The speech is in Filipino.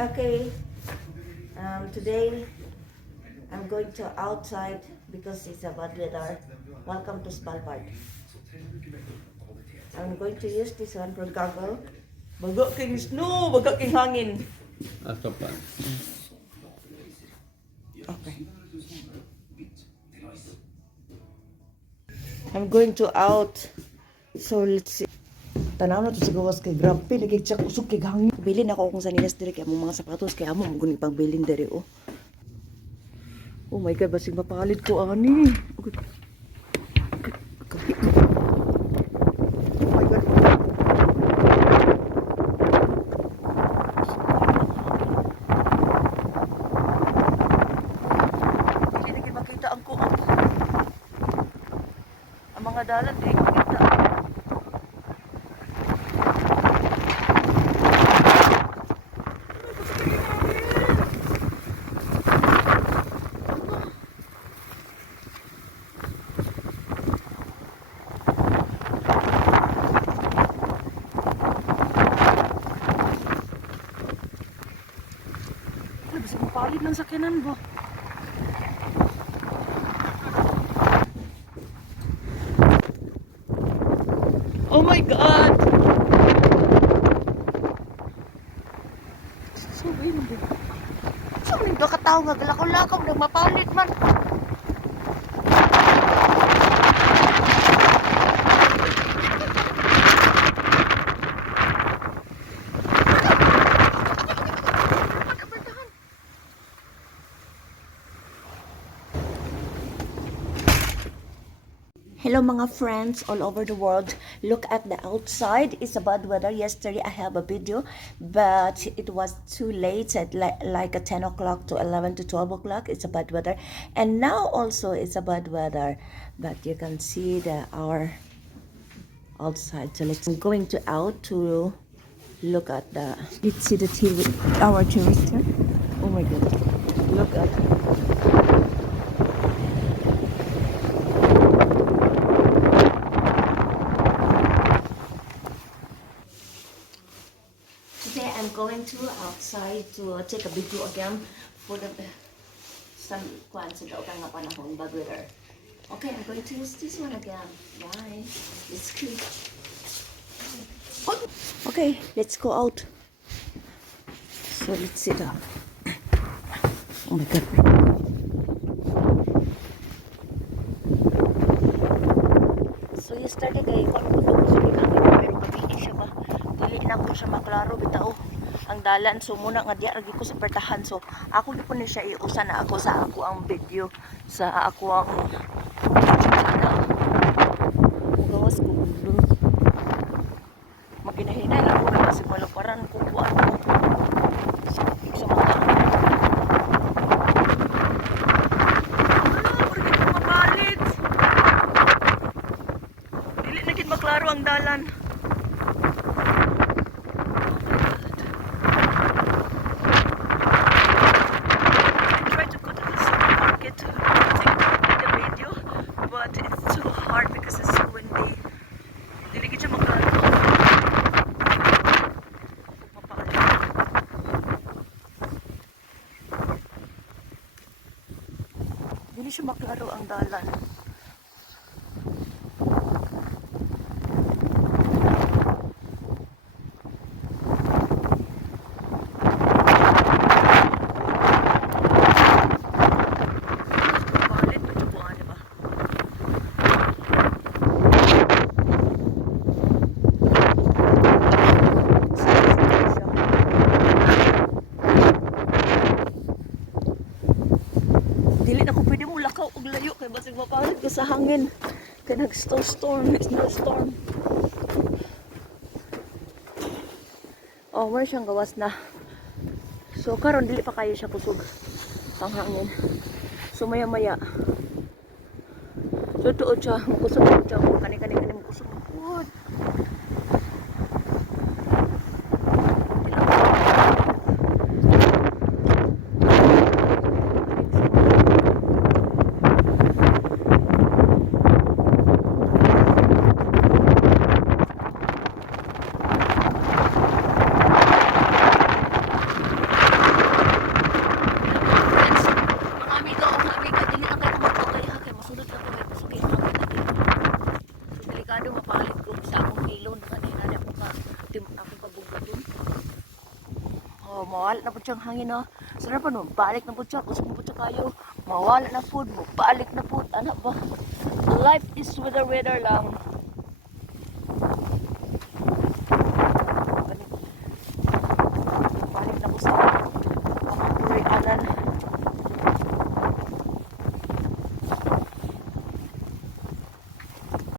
Okay, today I'm going to outside because it's a bad weather. Welcome to Svalbard. I'm going to use this one for goggle. Baga king snow, baga king hangin. Stop pa. Okay. I'm going to out. So let's see. Tanaw na to sa gawas kay grabe lagi check usok kay hangin. Bilin ako kung sa nilas dire kay among mga sapatos kay amo mo pang bilin dire oh. Oh my god, basig mapalit ko ani. Okay. Oh my god. Hindi lagi makita ang ko. Ang mga dalan di makita. Bisa mapalit ng sakyanan ba? Oh my god! So windy. So windy ka tao nga galakaw-lakaw nang mapalit man. Hello mga friends all over the world. Look at the outside. It's a bad weather. Yesterday I have a video, but it was too late at like a 10 o'clock to 11 to 12 o'clock. It's a bad weather. And now also it's a bad weather. But you can see our outside. So I'm going to out to look at the... Let's see our tourist here. Oh my god. Look at... Today I'm going to outside to take a video again for some plants in the panahon, bad weather. Okay, I'm going to use this one again. Bye. It's cute. Okay, let's go out. So let's sit down. Oh my god. So yesterday kay siya ba? Dili lang ko siya maklaro bitaw ang dalan, so muna nga diya lagi ko sa pertahan, so ako di po ni siya iusa na ako sa ako ang video sa ako ang gawas ko dun maginahinay ako kasi malaparan ko po ano sa mga mapalit dili na gid maklaro ang dalan. Hindi siya maklaro ang dalan. Dili na ko pwede mo lakaw og layo kay basig mapalit ka sa hangin. Kay nag-storm, storm. Oh, wala siyang gawas na. So karon dili pa kayo siya kusog ang hangin. So maya-maya. So tuod siya, makusog siya, kani makusog. What? na doon mapalik ko sa akong kilo na kanina na ako akong kabugdun. Oh, mawala na po siyang hangin na. Sarap pa no, balik na po siya. Kusog mo po siya kayo. Mawala na po, balik na po. Ano ba? Life is weather lang.